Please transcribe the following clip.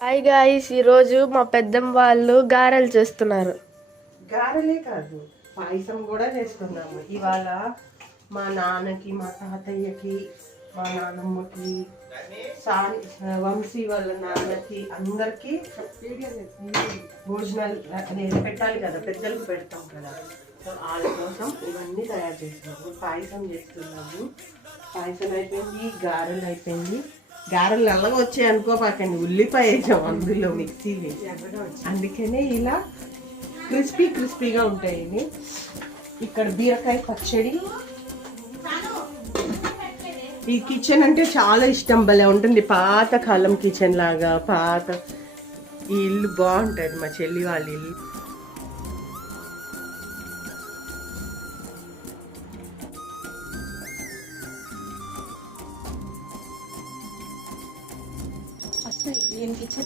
Hi guys, ఈరోజు మా పెద్దమ్మ వాళ్ళు గారెలు చేస్తున్నారు. గారెలే కాదు, పాయసం కూడా చేసుకున్నాము ఇవాళ. మా నాన్నకి, మా తాతయ్యకి, మా నాన్నమ్మకి, వంశీ వాళ్ళ నాన్నకి అందరికి భోజనాలు అనేది పెట్టాలి కదా, పెద్దలకు పెడతాం కదా. సో వాళ్ళ కోసం ఇవన్నీ తయారు చేస్తున్నాము. పాయసం చేస్తున్నాము. పాయసం అయిపోయింది, గారెలు అయిపోయింది. గారెలు నల్లగా వచ్చాయి అనుకోపాకండి, ఉల్లిపాయ వేసాం అందులో మిక్సీ వేసి, అందుకనే ఇలా క్రిస్పీగా ఉంటాయి. ఇక్కడ బీరకాయ పచ్చడి. ఈ కిచెన్ అంటే చాలా ఇష్టం, భలే ఉంటుంది. పాత కాలం కిచెన్ లాగా, ఈ ఇల్లు బాగుంటుంది, మా చెల్లి వాళ్ళ ఇల్లు.